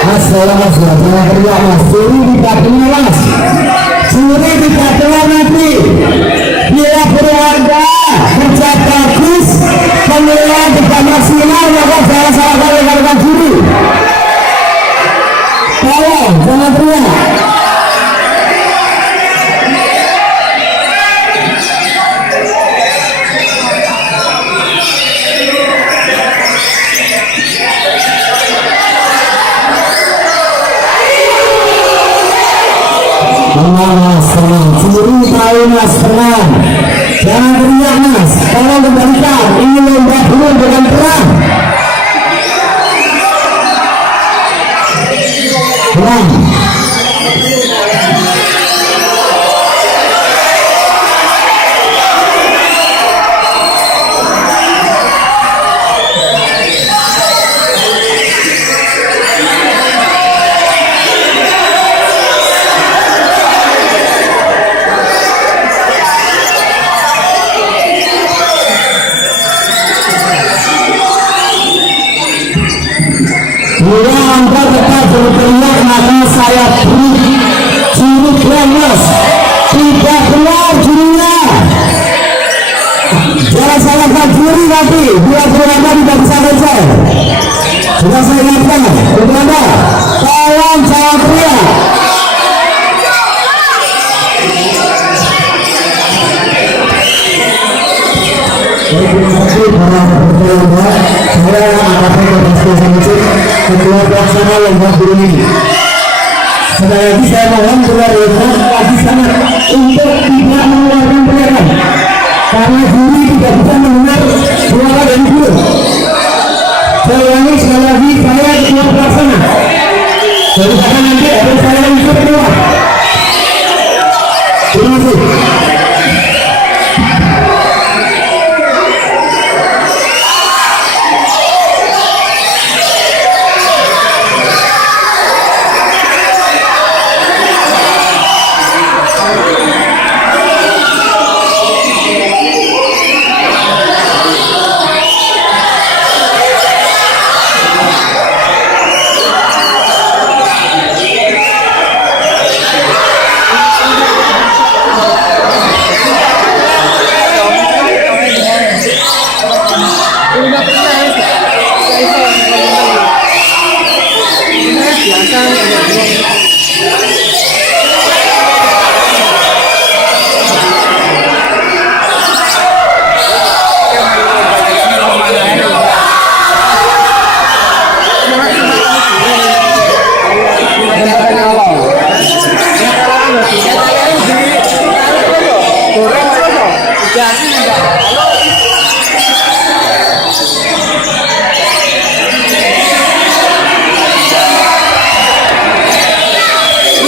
Mas saya mas ya, jangan teriak mas. Curi tidak keluar mas. Curi tidak keluar nanti. Bila berwarga kerja bagus, penilaian tidak maksimal, maka jangan salahkan rekan-rekan juri. Tolong jangan teriak. Mas, tenang, juri tahu mas, tenang, jangan teriak mas, tolong kembalikan, ini lomba dulu bukan perang. Tenang. Bila Anda tetap berteriak maka saya beri juri bonus. Tidak keluar jurinya. Jangan salahkan juri nanti. Bila Anda tidak bisa kerja. Sudah saya ingatkan untuk Anda, tolong jangan teriak. Terima kasih para peserta. Saya akan ketua pelaksana lomba guru ini. Sekali lagi saya mohon keluar lagi sangat untuk tidak mengeluarkan teriakan karena juri tidak bisa mendengar suara dari guru. Saya ulangi sekali lagi, saya ketua pelaksana. Jadi nanti ada saya yang bisa keluar. Terima kasih. Jangan